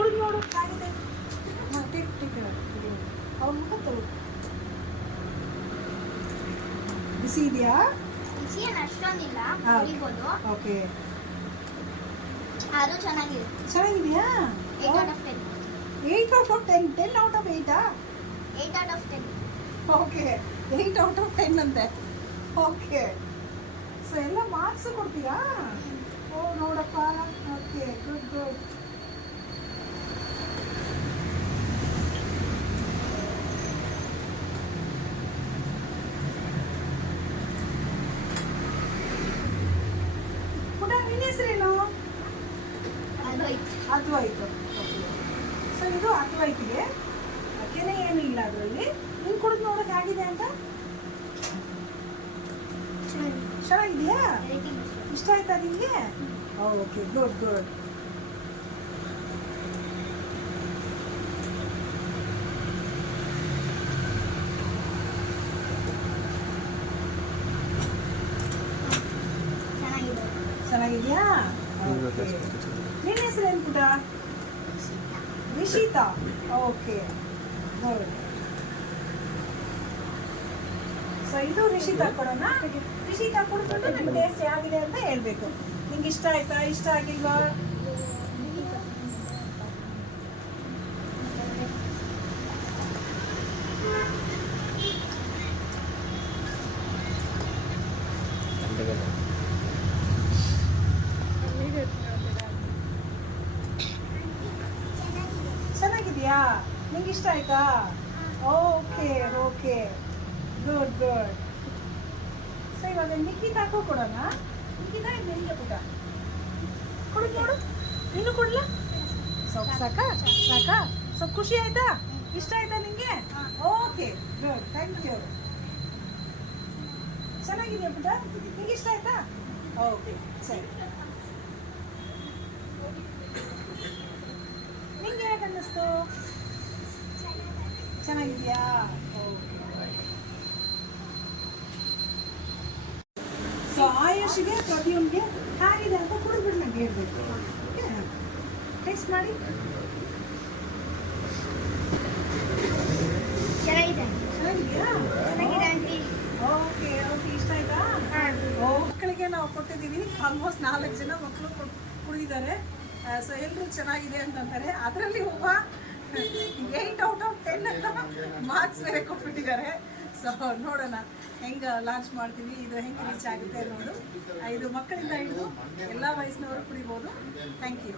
ಕುಡಿದು ನೋಡು ಆಗಿದೆ. ಅವ್ರ ಮುಖ ತಗೋ. ಬಿಸಿ ಇದೆಯಾ? ಬಿಸಿ ಏನು ಅಷ್ಟೊಂದಿಲ್ಲ, ಕುಡಿಬೋದು. ಓಕೆ, ಅದು ಚೆನ್ನಾಗಿದೆ. ಚೆನ್ನಾಗಿದೆಯಾ? 8 out of 10. 8 out of 10. 10 out of 8 8 out of 10. Okay, 8 out of 10 ಅಂತೆ. ಓಕೆ, ಸೊ ಎಲ್ಲ ಮಾರ್ಕ್ಸ್ ಕೊಡ್ತೀರಾ? ಓ ನೋಡಪ್ಪ. Okay, good good. ಪುಟ ನಿನ್ನ ಹೆಸರೇನು? ಅದ್ವೈತ್. ಸೊ ಇದು ಅದ್ವೈತಿಗೆ ಕೆನೆ ಏನು ಇಲ್ಲ ಅದರಲ್ಲಿ. ನೀನು ಕುಡಿದು ನೋಡೋಕೆ ಆಗಿದೆ ಅಂತ? ಚೆನ್ನಾಗಿದೆಯಾ? ಇಷ್ಟ ಆಯ್ತಾ ನಿಮಗೆ? Okay, good good. ಚೆನ್ನಾಗಿದೆಯಾ? ನಿನ್ನ ಹೆಸರೇನು ಪುಟ? ರಿಷಿತಾ. Okay, good. ಸೊ ಇದು ರಿಷಿತಾ ಕೊಡೋಣ. ರಿಷಿತಾ ಕೊಡ್ಬಿಟ್ಟು ನಿಮ್ಗೆ ಟೇಸ್ಟ್ ಆಗಿದೆ ಅಂತ ಹೇಳ್ಬೇಕು. ನಿಂಗೆ ಇಷ್ಟ ಆಯ್ತಾ, ಇಷ್ಟ ಆಗಿಲ್ವಾ? ಚೆನ್ನಾಗಿದೆಯಾ? ನಿಂಗೆ ಇಷ್ಟ ಆಯ್ತಾ? Okay okay, good good. So ಇವಾಗ ನಿಖಿತಾಕೂ ಕೊಡೋಣ. ನಿಖಿತಾ ನಿಮಗೆ ಪುಟ ಕೊಡು ನೋಡು. ನೀನು ಕೊಡ್ಲಾ? ಸ್ವಲ್ಪ ಸಾಕಾ? ಸಾಕಾ? ಸ್ವಲ್ಪ ಖುಷಿ ಆಯ್ತಾ? ಇಷ್ಟ ಆಯ್ತಾ ನಿಂಗೆ? Okay, good, thank you. ಚೆನ್ನಾಗಿದೆಯಾ ಪುಟ? ನಿಂಗೆ ಇಷ್ಟ ಆಯ್ತಾ? ಓಕೆ, ಸರಿ. ನಿಂಗೆ ಹೇಗೆ ಅನ್ನಿಸ್ತು? ಚೆನ್ನಾಗಿದೆಯಾ? ಓಕೆ. ಸೊ ಆಯುಷ್ಗೆ ಪ್ರತಿಯೊಂದಿಗೆ ಹೇಗಿದೆ ಅಂತ ಕುಡಿದ್ಬಿಟ್ಟು ನಂಗೆ ಹೇಳ್ಬೇಕು. ಓಕೆ, ಟೇಸ್ಟ್ ಮಾಡಿ. ಚೆನ್ನಾಗಿದೆ. ಚೆನ್ನಾಗಿದೆಯಾ? ಚೆನ್ನಾಗಿದೆ ಆಂಟಿ. ಓಕೆ ಓಕೆ, ಇಷ್ಟ ಆಯ್ತಾ? ಮಕ್ಕಳಿಗೆ ನಾವು ಕೊಟ್ಟಿದ್ದೀವಿ. ಆಲ್ಮೋಸ್ಟ್ 4 ಜನ ಮಕ್ಕಳು ಕುಡಿದಿದ್ದಾರೆ. ಸೊ ಎಲ್ಲರೂ ಚೆನ್ನಾಗಿದೆ ಅಂತಂತಾರೆ. ಅದರಲ್ಲಿ ಒಬ್ಬ 8 out of 10 ಅಂತ ಮಾರ್ಕ್ಸ್ ಬೇರೆ ಕೊಟ್ಬಿಟ್ಟಿದ್ದಾರೆ. ಸೊ ನೋಡೋಣ ಹೆಂಗೆ ಲಾಂಚ್ ಮಾಡ್ತೀವಿ, ಇದು ಹೆಂಗೆ ರೀಚ್ ಆಗುತ್ತೆ ಅನ್ನೋದು. ಇದು ಮಕ್ಕಳಿಂದ ಹಿಡಿದು ಎಲ್ಲ ವಯಸ್ಸಿನವರು ಕುಡಿಬೋದು. Thank you.